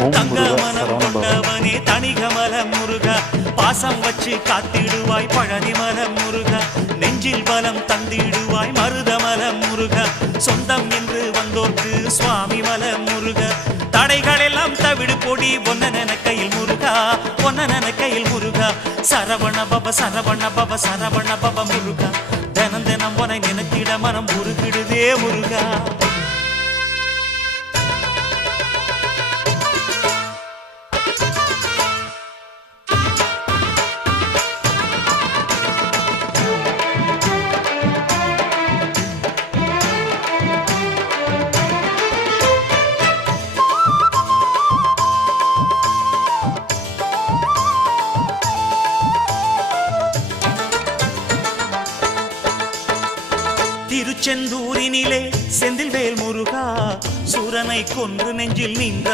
ஓம் தங்க முருகா மனம் சரவண பவ. கொண்டவனே தணிகமல முருகா பாசம் வச்சு காத்திடுவாய் பழனிமல முருகா நெஞ்சில் பலம் தந்திடுவாய் மருதமல முருகா சொந்தம் என்று வந்தோர்க்கு சுவாமி மல முருகா தடைகள் எல்லாம் தவிடு பொடி ஒன்ன கையில் முருகா ஒன்ன கையில் முருகா சரவண பவ சரவண பவ சரவண பவ முருகா தினம் தினம் உன நினைத்திட மனம் உருகிடுதே முருகா. திருச்செந்தூரினிலே செந்தில்வேல் முருகா சூரனை கொன்று நெஞ்சில் நின்ற